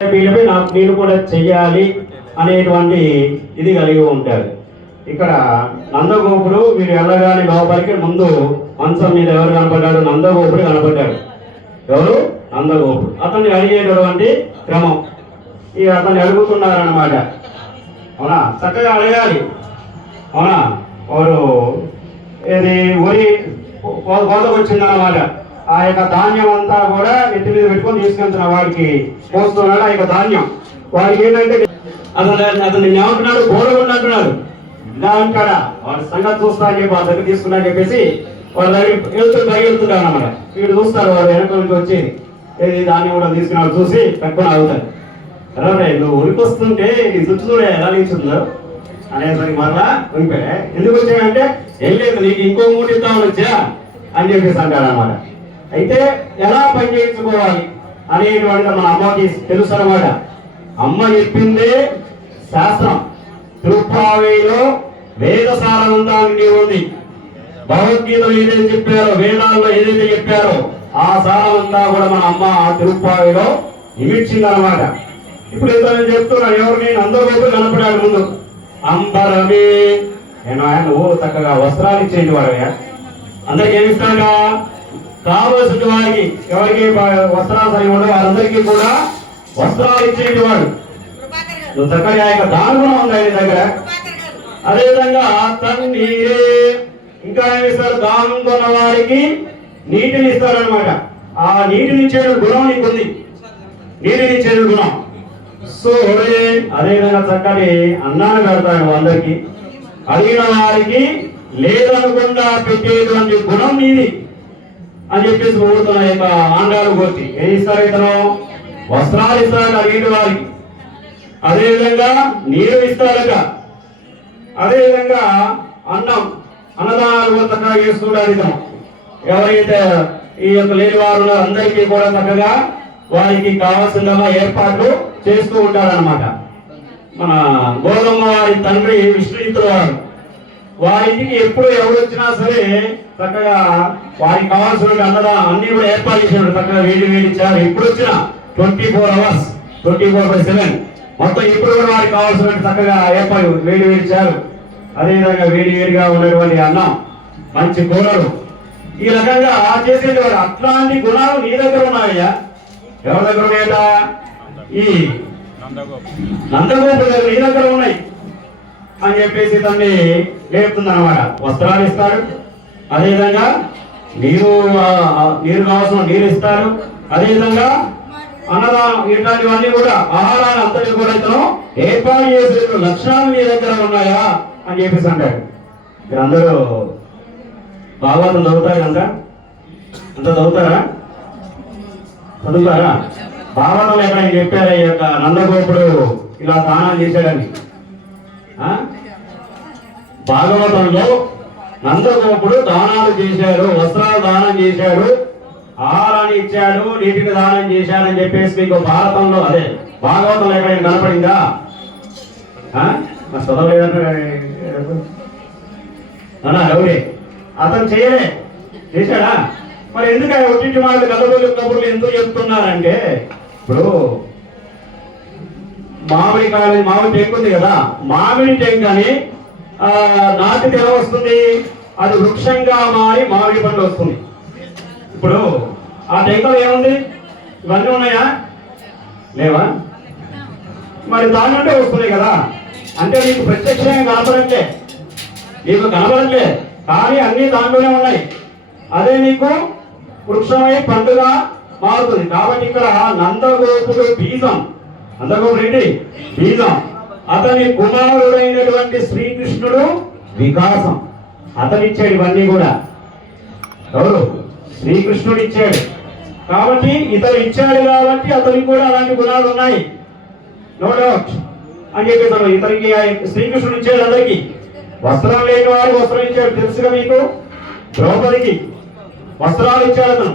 వీళ్ళపై నాకు నేను కూడా చెయ్యాలి అనేటువంటి ఇది కలిగి ఉంటాడు. ఇక్కడ నందగోపుడు వీడు వెళ్ళగానే లోపలికి ముందు మంచం మీద ఎవరు కనపడ్డాడు? నందగోపుడు కనపడ్డాడు. ఎవరు? నందగోపుడు. అతన్ని అడిగేటటువంటి క్రమం ఇక అతన్ని అడుగుతున్నారన్నమాట. అవునా? చక్కగా అడగాలి. అవునా? వారు ఇది వరి కోతకు వచ్చిందన్నమాట. ఆ యొక్క ధాన్యం అంతా కూడా నెత్తి మీద పెట్టుకొని తీసుకెళ్తున్న వాడికి పోస్తున్నాడు. ఆ యొక్క ధాన్యం వాడికి ఏంటంటే అతను ఏమంటున్నాడు? గోడగుండు అంటున్నాడు. దానికాడ వాడి సంగతి చూస్తా అని చెప్పి ఆ దగ్గర తీసుకున్నా చెప్పేసి వాళ్ళ దగ్గర వెళ్తున్నాడు అన్నమాట. వీడు చూస్తారు, వాడు వెనక నుంచి వచ్చి ఏది ధాన్యం కూడా తీసుకున్నాడు. చూసి పెట్టుకొని ఆగుతాడు. రే నువ్వు ఉరికొస్తుంటే నీ చుట్టూ చూడే ఎలా నిల్చుందో అనేసరికి మరలా ఉరిపోయా. ఎందుకు వచ్చాయంటే ఏం లేదు, నీకు ఇంకో మూడు ఇద్దామని వచ్చా అని చెప్పేసి అంటాడు అన్నమాట. అయితే ఎలా పని చేయించుకోవాలి అనేటువంటి మన అమ్మకి తెలుసు అన్నమాట. అమ్మ చెప్పిందే శాస్త్రం. తిరుప్పావేలో వేద సారవంతానికి ఉంది. భగవద్గీతలో ఏదైతే చెప్పారో, వేదాల్లో ఏదైతే చెప్పారో ఆ సారవంతా కూడా మన అమ్మ తిరుప్పావేలో ఇమిడ్చిందనమాట. ఇప్పుడు నేను చెప్తున్నాను, ఎవరిని నందగోపుడు కనపడాడు ముందు. అంబరమే నేను ఆయన చక్కగా వస్త్రాలు ఇచ్చేది వాడయ్యా. అందరికి ఏమిస్తాడా? కావలసిన వారికి ఎవరికి వస్త్రాలు సరిగా ఉండవు వారందరికీ కూడా వస్త్రాలు ఇచ్చేటి వాడు. నువ్వు చక్కగా ఆ యొక్క దానం ఉంది ఆయన దగ్గర. అదేవిధంగా తన్నీరే ఇంకా ఏమిస్తారు? దానం కొన్న వారికి నీటిని ఇస్తారనమాట. ఆ నీటిని ఇచ్చే గుణం నీకుంది, నీటిని ఇచ్చే గుణం. సో అదేవిధంగా చక్కని అన్నాన్ని పెడతాడు అందరికి. అడిగిన వారికి లేదనకుండా పెట్టేటువంటి గుణం నీది అని చెప్పేసి ఊరుతున్న యొక్క ఆండాలు గోర్చి ఏం ఇస్తారు? ఇతను వస్త్రాలు ఇస్తారట అడిగిన వారికి. అదేవిధంగా నీరు ఇస్తారట. అదేవిధంగా అన్నదానాలు కూడా చక్కగా చేస్తున్నాడు ఇతను. ఎవరైతే ఈ యొక్క లేని వారు అందరికీ కూడా చక్కగా వారికి కావాల్సిన ఏర్పాట్లు చేస్తూ ఉంటారన్నమాట. మన గోదమ్మ వారి తండ్రి విష్ణుచిత్తుల వారు వారింటికి ఎప్పుడు ఎవరు వచ్చినా సరే చక్కగా వారికి కావాల్సిన అన్ని కూడా ఏర్పాటు చేసినాడు. చక్కగా వేడి ఇచ్చారు. ఎప్పుడు వచ్చినా 24 hours 24/7 మొత్తం ఇప్పుడు కూడా వారికి కావాల్సిన చక్కగా ఏర్పాటు వేడి ఇచ్చారు. అదేవిధంగా వేడిగా ఉన్నటువంటి అన్నం, మంచి కూరలు ఈ రకంగా చేసేవాడు. అట్లాంటి గుణాలు నీ దగ్గర ఉన్నాయా? ఎవరి దగ్గర ఉన్నాయట? ఈ నందగోపుడు దగ్గర నీ దగ్గర ఉన్నాయి అని చెప్పేసి తన్ని లేపుతుంది అనమాట. వస్త్రాలు ఇస్తారు, అదేవిధంగా నీరు కావాల్సిన నీరు ఇస్తారు, అదేవిధంగా అన్నదానం ఇట్లాంటివన్నీ కూడా ఆహారాన్ని అంతటి కూడా ఇతను ఏర్పాటు చేసే లక్షణాలు నీ దగ్గర ఉన్నాయా అని చెప్పేసి అంటాడు. మీరు అందరూ భాగవతం చదువుతారు కనుక అంత చదువుతారా? చదువుతారా? భాగవతం ఎక్కడైనా చెప్పారా ఈ యొక్క నందగోపుడు ఇలా దానం చేశాడని? భాగవతంలో నందగోపుడు దానాలు చేశాడు, వస్త్రాలు దానం చేశాడు, ఆహారాన్ని ఇచ్చాడు, నీటిని దానం చేశాడని చెప్పేసి మీకు భారతంలో అదే భాగవతంలో ఎక్కడైనా కనపడిందా? చదవలేదంటే ఎవరే అతను చేయలే, చేశాడా? మరి ఎందుకు ఒట్టి మాటలు కబుర్లు ఎందుకు చెప్తున్నారంటే, ఇప్పుడు మామిడి టెంక్ ఉంది కదా, మామిడి టెంక్ అని నాటితే ఎలా వస్తుంది? అది వృక్షంగా మారి మామిడి పండు వస్తుంది. ఇప్పుడు ఆ టెంకలో ఏముంది? ఇవన్నీ ఉన్నాయా? లేవా? మరి దాని నుండే వస్తున్నాయి కదా. అంటే నీకు ప్రత్యక్షంగా కనపడట్లే, కానీ అన్ని దాంట్లోనే ఉన్నాయి. అదే నీకు వృక్షమై పండుగా మారుతుంది. కాబట్టి ఇక్కడ నందగోపుడు బీజం, నందగోపుడు ఏంటి? బీజం. అతని కుమారుడైనటువంటి శ్రీకృష్ణుడు వికాసం. అతనిచ్చాడు ఇవన్నీ కూడా. ఎవరు? శ్రీకృష్ణుడు ఇచ్చాడు. కాబట్టి ఇతను ఇచ్చాడు కాబట్టి అతనికి కూడా అలాంటి గుణాలు ఉన్నాయి, నో డౌట్ అని చెప్పేసాడు. ఇతనికి శ్రీకృష్ణుడు ఇచ్చాడు. అందరికి వస్త్రం లేని వారికి వస్త్రం ఇచ్చాడు. తెలుసుగా మీకు, ద్రౌపదికి వస్త్రాలు ఇచ్చాడు అతను.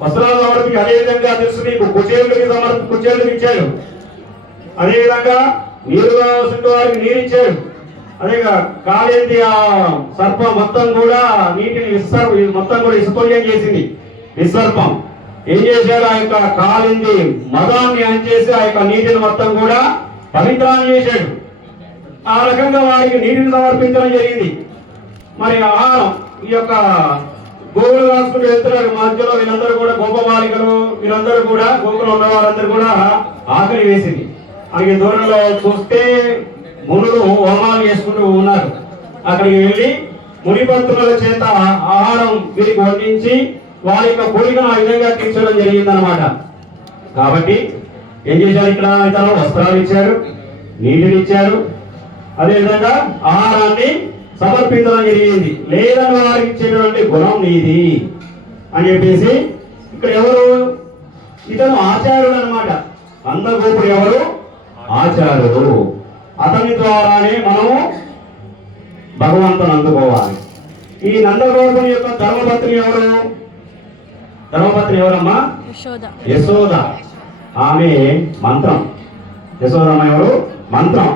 వస్త్రాలు సమర్పించి అదేవిధంగా తెలుసు మీకు కుచేరులకు ఇచ్చాడు. అదేవిధంగా నీరు కావాల్సిన వారికి నీరు ఇచ్చాడు. అదే కాలేంది ఆ సర్పం మొత్తం కూడా నీటిని మొత్తం కూడా విసర్జన చేసింది. విసర్పం ఏం చేశాడు, ఆ యొక్క కాలింది మదాన్ని అంచేసి ఆ యొక్క నీటిని మొత్తం కూడా పవిత్రాన్ని చేశాడు. ఆ రకంగా వారికి నీటిని సమర్పించడం జరిగింది. మరి ఆహారం ఈ యొక్క గోవులు కాసుకుంటూ వెళ్తున్నారు. మధ్యలో వీళ్ళందరూ కూడా గోప బాలికలు, వీళ్ళందరూ కూడా గోకులు ఉన్న వారందరూ కూడా ఆకలి వేసింది. అలాగే దూరంలో చూస్తే మునులు హోమాలు చేసుకుంటూ ఉన్నారు. అక్కడికి వెళ్ళి మునిపత్రుల చేత ఆహారం వీరికి వడ్డించి వారి యొక్క కోరికను ఆ విధంగా తీర్చడం జరిగిందనమాట. కాబట్టి ఏం చేశారు, ఇక్కడ ఇతను వస్త్రాలు ఇచ్చారు, నీటిని ఇచ్చారు, అదేవిధంగా ఆహారాన్ని సమర్పించడం జరిగింది. లేదని వారికి ఇచ్చేటువంటి గుణం నీది అని చెప్పేసి ఇక్కడ ఎవరు, ఇతను ఆచార్యుడు అనమాట. నందగోపుడు ఎవరు, ఆచార్యుడు. అతని ద్వారానే మనము భగవంతుని అందుకోవాలి. ఈ నందగోపుని యొక్క ధర్మపత్ని ఎవరు, ధర్మపత్ని ఎవరమ్మా, యశోద. ఆమె మంత్రం. యశోదమ్మ ఎవరు, మంత్రం.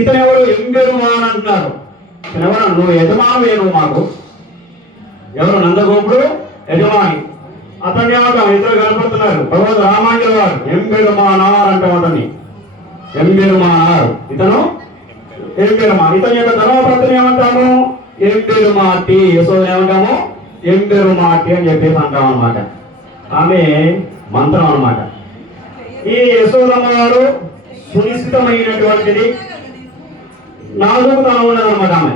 ఇతను ఎవరు, ఎంబెరుమాన్ అంటున్నారు. ఇతను ఎవరు, నువ్వు యజమాను నువ్వు మాకు. ఎవరు, నందగోపుడు యజమాని. అతన్ని ఏమంటాం, ఇద్దరు కనపడుతున్నారు. భగవద్ రామాంజల వారు ఎంబెరుమానార్ అంటాం అతన్ని, ఎంబెరుమానార్. ఇతను ఎంబెరుమాన్. ఇతని యొక్క ధర్మపత్ని ఏమంటాము, ఎంబెరుమాటి. యశోద ఏమంటాము, ఎంబెరుమాటి అని చెప్పేసి అంటాం అనమాట. ఆమె మంత్రం అనమాట. ఈ యశోదమ్మ వారు సునిశ్చితమైనటువంటిది, నాలుగుతనం ఉన్నదన్నమాట. ఆమె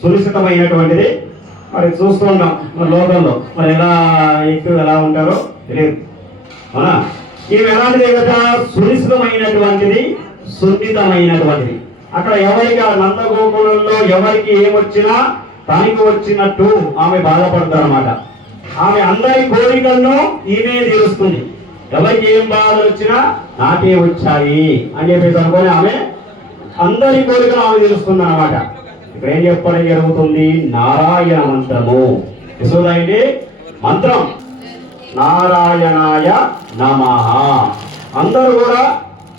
సునిశ్చితమైనటువంటిది. మరి చూస్తూ ఉంటాం మన లోకంలో మరి ఎలా ఎక్కువ ఎలా ఉంటారో తెలియదు, అవునా. ఇవి ఎలాంటిది కదా, సునిశ్చితమైనటువంటిది, సున్నితమైనటువంటిది. అక్కడ ఎవరికి, ఆ నందగోకులంలో ఎవరికి ఏమొచ్చినా తనకి వచ్చినట్టు ఆమె బాధపడతారు అనమాట. ఆమె అందరి కోరికలను ఈమె తీరుస్తుంది. ఎవరికి ఏం బాధలు వచ్చినా నాకే వచ్చాయి అని చెప్పేసి అనుకొని ఆమె అందరి కోరికలు ఆమె తీరుస్తుంది అనమాట. ఇక్కడ ఏం చెప్పడం జరుగుతుంది, నారాయణ మంత్రము. యశోద అంటే మంత్రం, నారాయణాయ నమః. అందరూ కూడా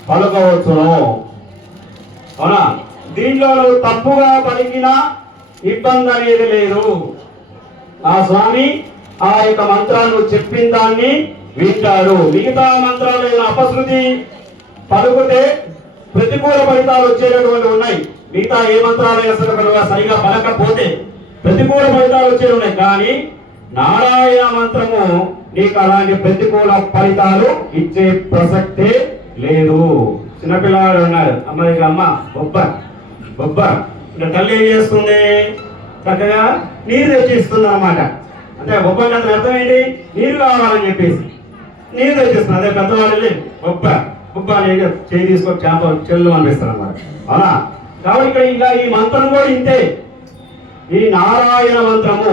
పలుకవచ్చును, అవునా. దీంట్లో నువ్వు తప్పుగా పలికిన ఇబ్బంది అనేది లేదు. ఆ స్వామి ఆ యొక్క మంత్రాన్ని చెప్పిన దాన్ని వింటారు. మిగతా మంత్రాలు అపశృతి పలుకుతే ప్రతికూల ఫలితాలు వచ్చేటటువంటి ఉన్నాయి. మిగతా ఏ మంత్రాలైనా సరిగా పలకపోతే ప్రతికూల ఫలితాలు వచ్చేవి ఉన్నాయి. కానీ నారాయణ మంత్రము నీకు అలాంటి ప్రతికూల ఫలితాలు ఇచ్చే ప్రసక్తే లేదు. చిన్నపిల్లవాడు ఉన్నారు, అమ్మ దగ్గర అమ్మ బొబ్బ బొబ్బ. ఇంకా తల్లి ఏం చేస్తుంది, చక్కగా నీరు తెచ్చిస్తుంది అనమాట. అంటే బొబ్బ అంటే అర్థం ఏంటి, నీరు కావాలని చెప్పేసి నీరు తెచ్చిస్తుంది. అదే పెద్దవాళ్ళు బొబ్బ బొబ్బ అనేది చేయి తీసుకొని చేప చెల్లు అనిపిస్తారు అనమాట, అవునా. కాబట్టి ఇక్కడ ఇంకా ఈ మంత్రం కూడా ఇంతే. ఈ నారాయణ మంత్రము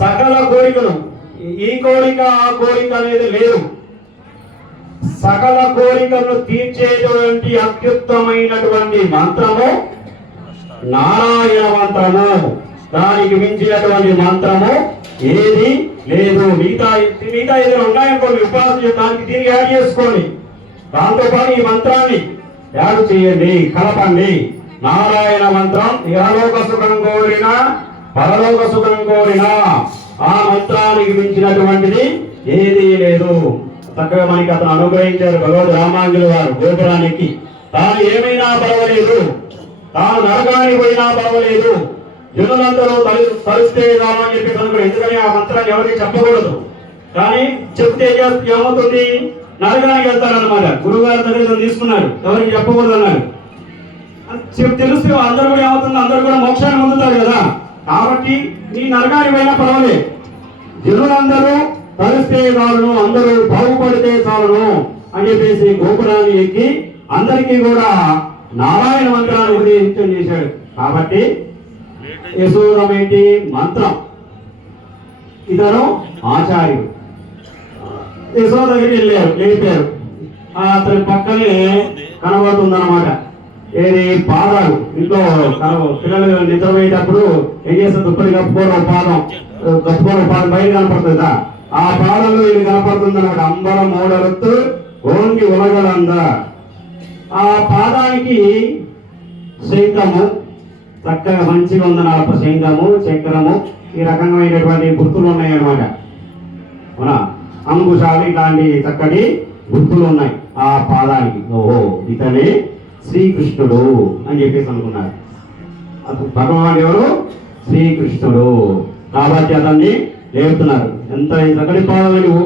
సకల కోరికలు, ఈ కోరిక ఆ కోరిక అనేది లేదు, సకల కోరికలను తీర్చేటువంటి అత్యుత్తమైనటువంటి మంత్రము నారాయణ మంత్రము. దానికి మించినటువంటి మంత్రము ఏది లేదు. మిగతా ఏదైనా ఉన్నాయనుకోండి, ఉపాసన దానికి తిరిగి యాడ్ చేసుకోండి. దాంతోపాటు ఈ మంత్రాన్ని యాడ్ చేయండి, కలపండి. నారాయణ మంత్రం ఇహలోక సుఖం కోరినా పరలోక సుఖం కోరినా ఆ మంత్రానికి మించినటువంటిది ఏదీ లేదు. చక్కగా మనకి అతను అనుగ్రహించారు భగవద్ రామాంజుల వారు. గోపురానికి తాను ఏమైనా పర్వాలేదు, తాను నరకానికి పోయినా పర్వాలేదు, జనులందరూ తలిస్తే కావాలని చెప్పి అనుకున్నాడు. ఎందుకని ఆ మంత్రాన్ని ఎవరికి చెప్పకూడదు, కానీ చెప్తే ఏమవుతుంది, నరకానికి వెళ్తారనమాట. గురువుగారి దగ్గర తీసుకున్నారు, ఎవరికి చెప్పకూడదు అన్నారు. తెలిస్తే అందరూ కూడా ఏమవుతుంది, అందరూ కూడా మోక్షాన్ని పొందుతారు కదా. కాబట్టి నీ నరకానికి పోయినా పర్వాలేదు, జనులందరూ తలిస్తే చాలును, అందరూ బాగుపడితే చాలును అని చెప్పేసి గోపురాన్ని ఎక్కి అందరికీ కూడా నారాయణ మంత్రాన్ని ఉపదేశం చేశాడు. కాబట్టి యశోదమేంటి మంత్రం, ఇతను ఆచార్యుడు. యశోద దగ్గరికి వెళ్ళారు, లేపారు. అతని పక్కనే కనబడుతుందన్నమాట ఏది, పాదాలు. ఇంట్లో పిల్లలు నిద్రపోయేటప్పుడు ఏం చేస్తారు, దుప్పటి కప్పుకోవడం పాదం బయట కనపడుతుంది కదా, ఆ పాదంలో ఇది కనపడుతుంది అన్నమాట. అంబర మూడరత్తు ఓన్కి ఉలగలంద. ఆ పాదానికి శంఖము చక్కగా మంచిగా ఉంది, నలప శంఖము, చక్రము, ఈ రకమైనటువంటి గుర్తులు ఉన్నాయి అన్నమాట. అవునా, అంకుశాలు ఇలాంటి చక్కటి గుర్తులు ఉన్నాయి ఆ పాదానికి. ఓహో ఇతనే శ్రీకృష్ణుడు అని చెప్పేసి అనుకున్నారు. భగవాన్ ఎవరు? శ్రీకృష్ణుడు. కాబట్టి అతన్ని లేపుతున్నారు. ఎంత చక్కటి పాదం నువ్వు.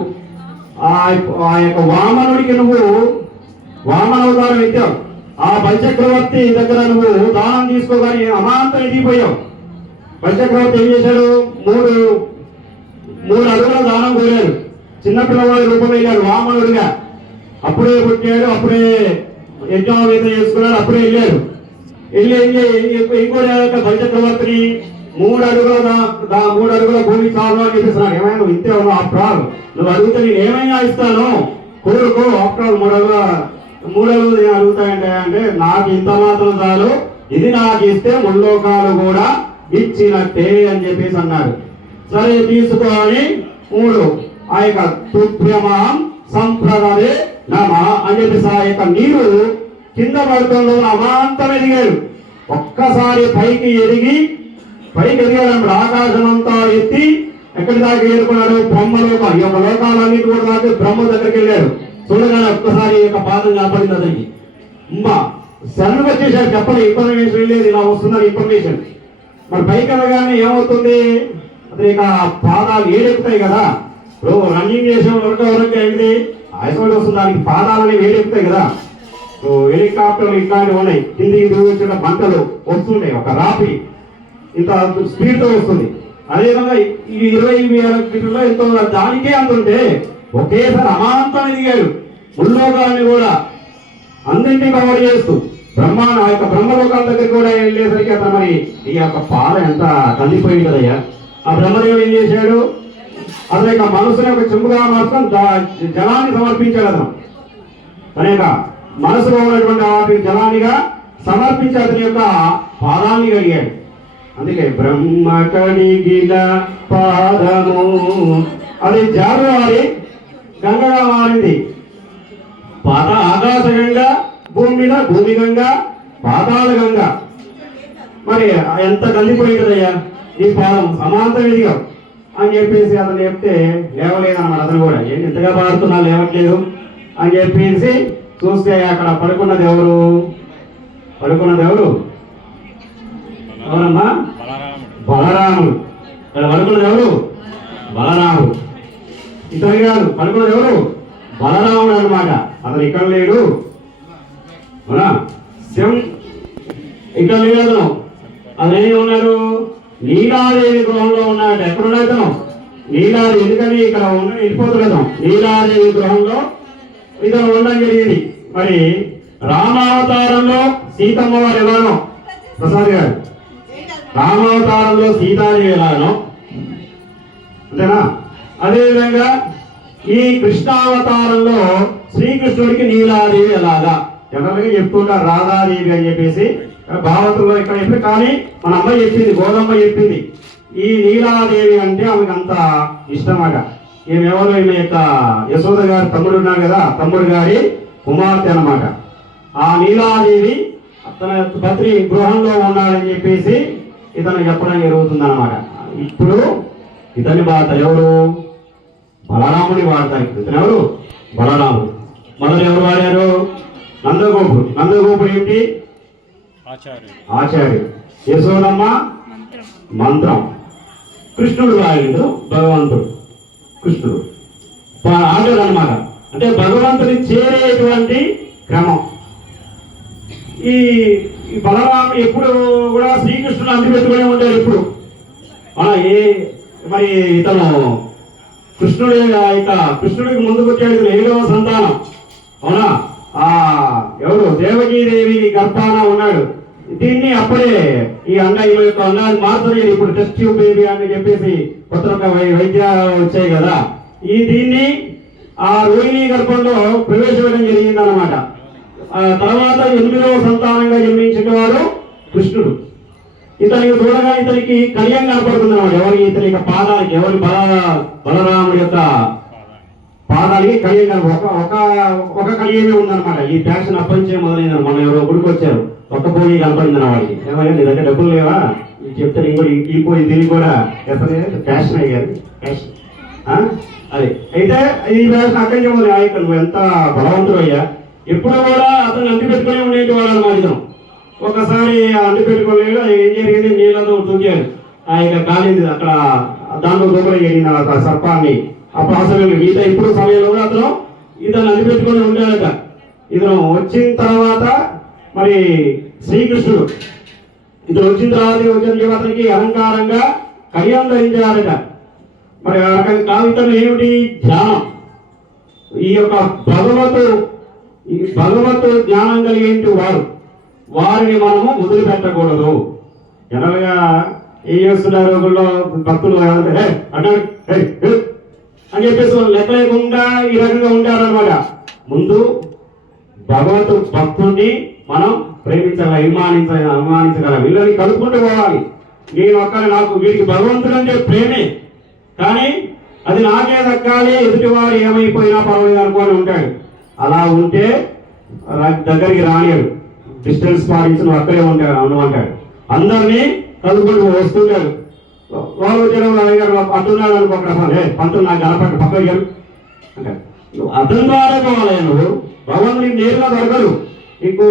ఆ యొక్క వామనుడికి నువ్వు వామన అవతారం ఎత్తావు. ఆ బలిచక్రవర్తి దగ్గర నువ్వు దానం తీసుకోగానే అమాంతం ఎదిగిపోయావు. బలిచక్రవర్తి ఏం చేశాడు? మూడు అడుగుల దానం కోరాడు. చిన్నపిల్లవాడి రూపం వెళ్ళాడు వామనుడిగా. అప్పుడే పుట్టాడు, అప్పుడే యజ్ఞోపేత చేసుకున్నాడు, అప్పుడే వెళ్ళాడు. ఇంకోటి బలిచక్రవర్తిని 3 అడుగుల భూమి చాలు అని చెప్పేస్తున్నాడు. ఏమైనా ఇంతే ఉన్నావు, ఆఫ్టర్ ఆల్ నువ్వు అడిగితే నేను ఏమైనా ఇస్తాను, కోరుకో. ఆఫ్టర్ ఆల్ 3 అడుగులు నేను అడుగుతాయంటే అంటే నాకు ఇంత మాత్రం చాలు, ఇది నాకు ఇస్తే ముల్లోకాలు కూడా ఇచ్చినట్టే అని చెప్పేసి అన్నాడు. సరే తీసుకో అని 3 ఆ యొక్క తుభ్యమాం సంప్రదరే నమ అని చెప్పేసి ఆ యొక్క నీరు కింద పడుతుందో అమాంతం ఎదిగాడు. ఒక్కసారి పైకి ఎదిగాడు అన్నప్పుడు ఆకాశం అంతా ఎత్తి ఎక్కడి దాకా ఏరుకున్నాడు? బ్రహ్మలోకం. ఈ యొక్క లోకాలన్నిటి కూడా దాకా బ్రహ్మ దగ్గరికి వెళ్ళాడు. చూడగానే ఒక్కసారి ఈ యొక్క పాదం కాపాడింది అతనికి. సన్నుకు వచ్చేసాడు. చెప్పలే, ఇన్ఫర్మేషన్ వెళ్ళేది ఇలా వస్తుందని ఇన్ఫర్మేషన్. మరి పైకి వెళ్ళగానే ఏమవుతుంది? అతని యొక్క పాదాలు ఏడెక్కుతాయి కదా. ఇప్పుడు రన్నింగ్ చేసే వరకు అయింది ఆయాసం వస్తుంది, దానికి పాదాలని వేడెక్కుతాయి కదా. హెలికాప్టర్లు ఇట్లాంటివి ఉన్నాయి, కిందికి దిగి వచ్చిన బంటలు వస్తుంటాయి. ఒక రాపి ఇంత స్పీడ్తో వస్తుంది. అదేవిధంగా ఈ 20,000 మీటర్లో ఎంతో దానికే అంతుంటే ఒకేసారి అమాంతం ఎదిగాడు. ముల్లోకాన్ని కూడా అందరినీ కవర్ చేస్తూ ఆ యొక్క బ్రహ్మలోకాల దగ్గరికి కూడా వెళ్ళేసరికి అతను మరి ఈ యొక్క పాద ఎంత కందిపోయింది కదయ్యా. ఆ బ్రహ్మదేవుడు ఏం చేశాడు? అతని యొక్క మనసుని ఒక చెంబుగా మార్చుకొని జలాన్ని సమర్పించాడు. తన యొక్క మనసులో ఉన్నటువంటి వాటి జలానిగా సమర్పించి అతని యొక్క పాదాన్ని కడిగాడు. అందుకే బ్రహ్మ కడిగిన పాదము అది జారువారి గంగగా మారింది. ఆకాశ గంగ, భూమి మీద భూమి గంగ, పాతాళ గంగ. మరి ఎంత కందిపోయి కదయ్యా ఈ పాదం, సమాంతం ఎదిగావు అని చెప్పేసి అతను చెప్తే లేవలేదన్నమాట. అతను కూడా ఏంటి ఇంతగా పాడుతున్నా లేవట్లేదు అని చెప్పేసి చూస్తే అక్కడ పడుకున్నది ఎవరు? ఎవరమ్మా? బలరాముడు. ఇక్కడ పడుకున్నది ఎవరు? బలరాముడు. ఇతను కాదు, పడుకున్నది ఎవరు? బలరాముడు అన్నమాట. అతను ఇక్కడ లేడు, ఇక్కడ లేడు. అతను ఏమి ఉన్నాడు? నీలాదేవి గృహంలో ఉన్నాడు. ఎక్కడున్నాడు అతను? నీలాదేవి. ఎందుకని ఇక్కడ వెళ్ళిపోతున్నాడు. నీలాదేవి గృహంలో ఇతను ఉండడం జరిగింది. మరి రామావతారంలో సీతమ్మ వారు ఎలానో, ప్రసాద్ గారు, రామావతారంలో సీతాదేవి ఎలానో అంతేనా, అదేవిధంగా ఈ కృష్ణావతారంలో శ్రీకృష్ణుడికి నీలాదేవి ఎలాగా ఎవరికి చెప్తుంటారు రాధాదేవి అని చెప్పేసి భావతుల్లో ఇక్కడ చెప్పి. కానీ మన అమ్మ చెప్పింది, గోదమ్మ చెప్పింది, ఈ నీలాదేవి అంటే ఆమెకు అంత ఇష్టమట. ఈమెవరు? ఈమె యొక్క యశోద గారి తమ్ముడు ఉన్నాడు కదా, తమ్ముడు గారి కుమార్తె అన్నమాట. ఆ నీలాదేవి తన పత్రి గృహంలో ఉన్నాడని చెప్పేసి ఇతను చెప్పడం జరుగుతుంది అన్నమాట. ఇప్పుడు ఇతని వాడతారు ఎవరు? బలరాముని వాడతారు. ఇతను ఎవరు? బలరాముడు. మొదలు ఎవరు వాడారు? నందగోపుడు. నందగోపుడు ఏంటి? ఆచార్యుడు. యశోదమ్మ మంత్రం. కృష్ణుడు వాడిండు భగవంతుడు. కృష్ణుడు ఆచార్యుడు అన్నమాట. అంటే భగవంతుని చేరేటువంటి క్రమం. ఈ బలరాముడు ఎప్పుడు కూడా శ్రీకృష్ణుడు అందిపెట్టుకునే ఉంటాడు ఎప్పుడు. మరి ఇతను కృష్ణుడికి ముందు పుట్టాడు 7వ సంతానం. అవునా? ఎవరు? దేవకీదేవి గర్భాన ఉన్నాడు. దీన్ని అప్పుడే ఈ అన్నయ్య యొక్క అన్నాన్ని మార్చలేదు. ఇప్పుడు టెస్ట్ ట్యూబ్ బేబీ అని చెప్పేసి కొత్త వైద్యాలు వచ్చాయి కదా. దీన్ని ఆ రోహిణి గర్భంలో ప్రవేశపెట్టడం జరిగింది అన్నమాట. తర్వాత 8వ సంతానంగా జన్మించిన వాడు కృష్ణుడు. ఇతనికి చూడగా ఇతనికి కళ్యాణ కనపడుతుంది అన్నమాట. ఎవరి? ఇతని యొక్క పాదాలకి, ఎవరి? బలరాముడి యొక్క పాదాలకి కళ్యాణ ఒక కళ్యాణమే ఉందన్నమాట. ఈ ఫ్యాషన్ అప్పంచే మొదలైంది. మనం ఎవరో గుడికి వచ్చారు, ఒక్క పోయి కనపడింది అన్న వాడికి. ఏమైనా నీ దగ్గర డబ్బులు లేవా? చెప్తే ఇంకోటి ఈ పోయి దీన్ని కూడా ఫ్యాషన్ అయ్యారు. ఫ్యాషన్ అది అయితే ఈ వేసిన అక్కడి నుంచి నాయకులు నువ్వు ఎంత బలవంతుడు అయ్యా, ఎప్పుడు కూడా అతను అంటి పెట్టుకునే ఉండేటి వాడు అన్నమాట. ఒకసారి అంటి పెట్టుకోలేదు, ఏం జరిగింది, నీళ్ళతో దూకాడు. ఆ యొక్క కాలింది అక్కడ, దాంట్లో దూకలు చేరింది అక్కడ సర్పాన్ని. ఆ ప్రాసంలో ఈత ఇప్పుడు సమయంలో కూడా ఇతను అంటి పెట్టుకుని ఉండేదట. ఇతను వచ్చిన తర్వాత మరి శ్రీకృష్ణుడు ఇతను వచ్చిన తర్వాత అతనికి అలంకారంగా కళ్యాణం ధరించాడట. మరి ఆ రకంగా కావితలు ఏమిటి, ధ్యానం. ఈ యొక్క భగవతు జ్ఞానం కలిగేంటి వారిని మనము వదిలిపెట్టకూడదు. జనరల్గా ఏం చేస్తున్నారు ఒకళ్ళు భక్తులు అంటే అని చెప్పేసి వాళ్ళు లెక్క లేకుండా ఈ రకంగా ఉంటారనమాట. ముందు భక్తుడిని మనం ప్రేమించాలి, అభిమానించగల వీళ్ళని కలుపుకుంటూ పోవాలి. నేను నాకు వీడికి భగవంతుడు అంటే ప్రేమే, కానీ అది నాకే దక్కాలి, ఎదుటివారు ఏమైపోయినా పర్వాలేదు అనుకొని ఉంటాడు. అలా ఉంటే దగ్గరికి రానియాడు, డిస్టెన్స్ పాటించిన అక్కడే ఉంటాడు. అందరినీ కలుపుకుంటూ వస్తుంటాడు. వాళ్ళు వచ్చాడు అంటున్నాడు అనుకోకుండా పంతులు నాకు గణపతి పక్కకి అంటే అతని ద్వారా పోవాలి. నువ్వు భగవంతునికి నేరుగా దొరకదు. నీకు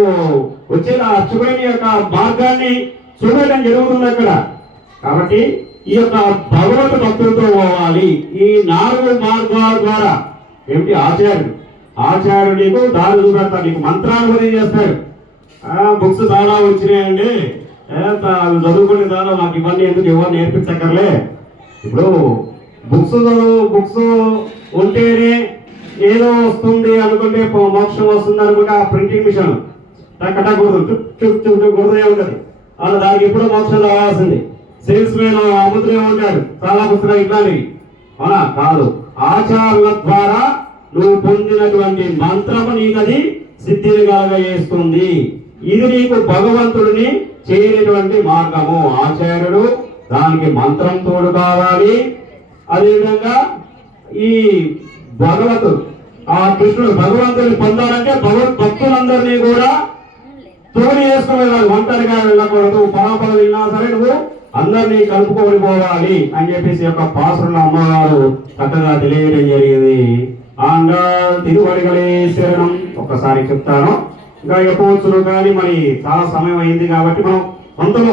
వచ్చే అర్చకుని యొక్క మార్గాన్ని చూడటం జరుగుతుంది అక్కడ. కాబట్టి ఈ యొక్క భగవత్ భక్తులతో పోవాలి. ఈ 4 మార్గాల ద్వారా ఏమిటి, ఆచార్యుడు నీకు దారి చూపెడతాడు, నీకు మంత్రానుభూతి చేస్తాడు. బుక్స్ చాలా వచ్చినాయండి, చదువుకునే దానిలో నాకు ఇవన్నీ ఎందుకు ఎవరు నేర్పించక్కర్లే. ఇప్పుడు బుక్స్ ఉంటేనే ఏదో వస్తుంది అనుకుంటే, మోక్షం వస్తుంది అనుకుంటే ఆ ప్రింటింగ్ మిషన్ టక్కటకూడదు, గుర్తునే ఉంటుంది. అలా దానికి ఎప్పుడో మోక్షం రావాల్సింది. సేల్స్ మ్యాన్ అమ్ముతూనే ఉంటాడు చాలా పుస్తకాలు ఇట్లాంటివి. అవునా కాదు, ఆచారాల ద్వారా నువ్వు పొందినటువంటి మంత్రము నీకు అది సిద్ధిని కలగజేస్తుంది. ఇది నీకు భగవంతుడిని చేరేటువంటి మార్గము. ఆచార్యుడు దానికి మంత్రం తోడు కావాలి. అదేవిధంగా ఈ ఆ కృష్ణుడు భగవంతుడిని పొందాలంటే భక్తులందరినీ కూడా తోడు చేసుకుని వెళ్ళాలి, ఒంటరిగా వెళ్ళకూడదు. పరాపర వెళ్ళినా సరే నువ్వు అందరినీ కలుపుకొని పోవాలి అని చెప్పేసి యొక్క పాసురుల అమ్మగారు చక్కగా తెలియడం జరిగింది. తిరువడిగలే శరణం. ఒక్కసారి చెప్తాను, ఇంకా చెప్పవచ్చును, కానీ మరి చాలా సమయం అయింది కాబట్టి మనం అందులో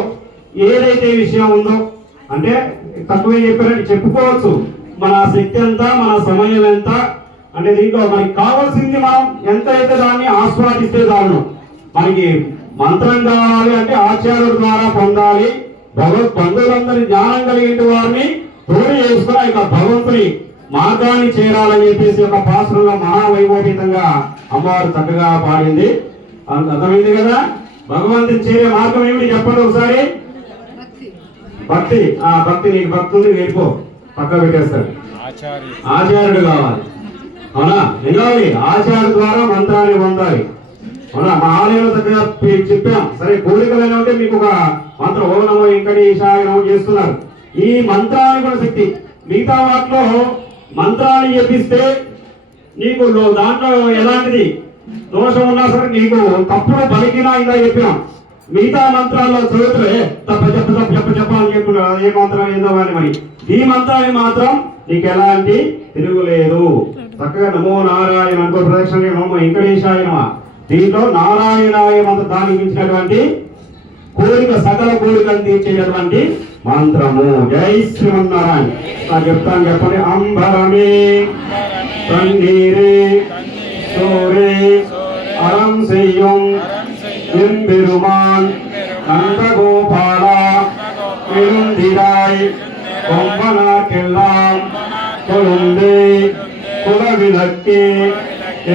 ఏదైతే విషయం ఉందో అంటే తక్కువే చెప్పారని చెప్పుకోవచ్చు. మన శక్తి ఎంత, మన సమయం ఎంత అంటే దీంట్లో మనకి కావాల్సింది మనం ఎంత అయితే దాన్ని ఆస్వాదిస్తే చాలు. మనకి మంత్రం కావాలి అంటే ఆచార్యుల ద్వారా పొందాలి. బంధువులందరి జ్ఞానం కలిగిన వారిని తోడు చేసుకుని ఆ యొక్క భగవంతుని మార్గాన్ని చేరాలని చెప్పేసి ఒక పాసురంలో మహావైభవీతంగా అమ్మవారు చక్కగా పాడింది. అర్థమైంది కదా. భగవంతుని చేరే మార్గం ఏమిటి చెప్పండి ఒకసారి. భక్తి. ఆ భక్తి, నీకు భక్తి ఉంది, వెళ్ళిపో, పక్క పెట్టేస్తాడు. ఆచార్యుడు కావాలి. అవునా, నిలవాలి. ఆచార్య ద్వారా మంత్రాన్ని పొందాలి. అవునా, మా ఆలయంలో చక్కగా చెప్పాం. సరే, కోరికలైనా ఉంటే మీకు ఒక మంత్రం ఓం నమో వెంకటేశాయ నమో చేస్తున్నారు. ఈ మంత్రాన్ని కూడా శక్తి. మిగతా వాటిలో మంత్రాన్ని చెప్పిస్తే నీకు దాంట్లో ఎలాంటిది దోషం ఉన్నా సరే, నీకు తప్పుడు పలికినా ఇలా చెప్పినాం. మిగతా మంత్రాల్లో చదువుతులే చెప్పని చెప్తున్నారు. ఏ మంత్రం ఏందో కానీ మరి ఈ మంత్రాన్ని మాత్రం నీకు ఎలాంటి తిరుగులేదు. చక్కగా నమో నారాయణ అనుకో, ప్రదక్షిణ నమో వెంకటేశాయ నమః. దీంట్లో నారాయణాయ మంత్రం దానికి మించినటువంటి సకల కోరికలు తీర్చేటటువంటి మంత్రము. జై శ్రీమన్నారాయణ. చెప్తాను, చెప్పండి. అంబరమే తన్నీరే సోరే అరం సెయ్యం ఎంబెరుమాన్ నందగోపాల எழுந்திராய் கொம்பனார்க்கெல்லாம் கொழுந்தே குலவிளக்கே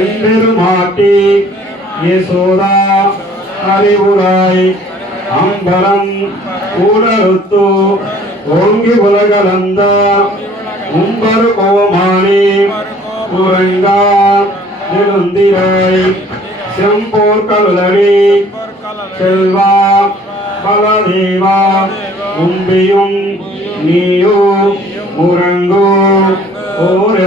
எம்பெருமாட்டி யசோதா அறிவுராய் அம்பரம் ஊடறுத்து ஓங்கி உலகளந்த உம்பரு கோமானி உறங்கா எழுந்திராய் செம்போர் கல்லடி செல்வா பலதேவா உம்பியும் நீயோ உறங்கோ ஓர